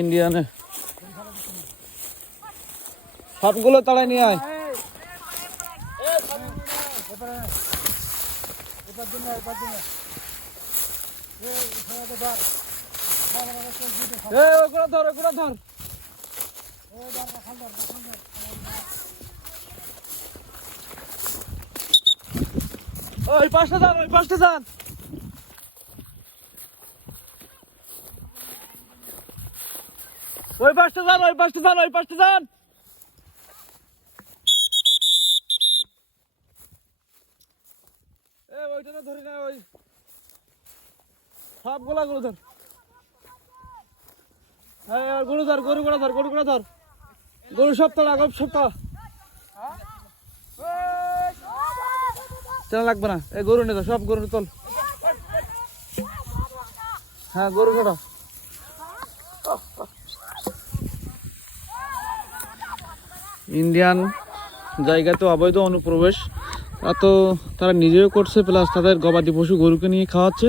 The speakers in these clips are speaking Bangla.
ইন্ডিয়ানে সবগুলো তাড়াই নিয়ে আয়। ওগুলো ধর, ওগুলো ধর। ওই পাশটা যান, ওই পাশটা যান। ওই পাশটা যান, ওই পাশটা যান, ওই পাশটা যান। ওইটা না ধরি না, ওই সবগুলা গরু ধর। হ্যাঁ গরু ধর, গরুগুলো ধর, গরুগুলো ধর। গরু সপ্তাহ গরু সপ্তাহ চেনা লাগবে না। এই গরু নিয়ে সব গরু তোল। হ্যাঁ গরু কটা ইন্ডিয়ান জায়গাতে অবৈধ অনুপ্রবেশ তো তারা নিজেও করছে, প্লাস তাদের গবাদি পশু গরুকে নিয়ে খাওয়াচ্ছে,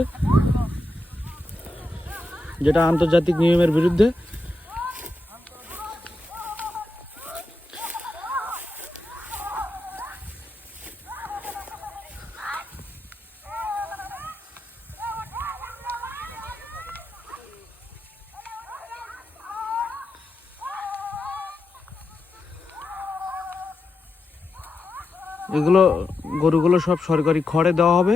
যেটা আন্তর্জাতিক নিয়মের বিরুদ্ধে। এগুলো গরুগুলো সব সরকারি খড়ে দেওয়া হবে।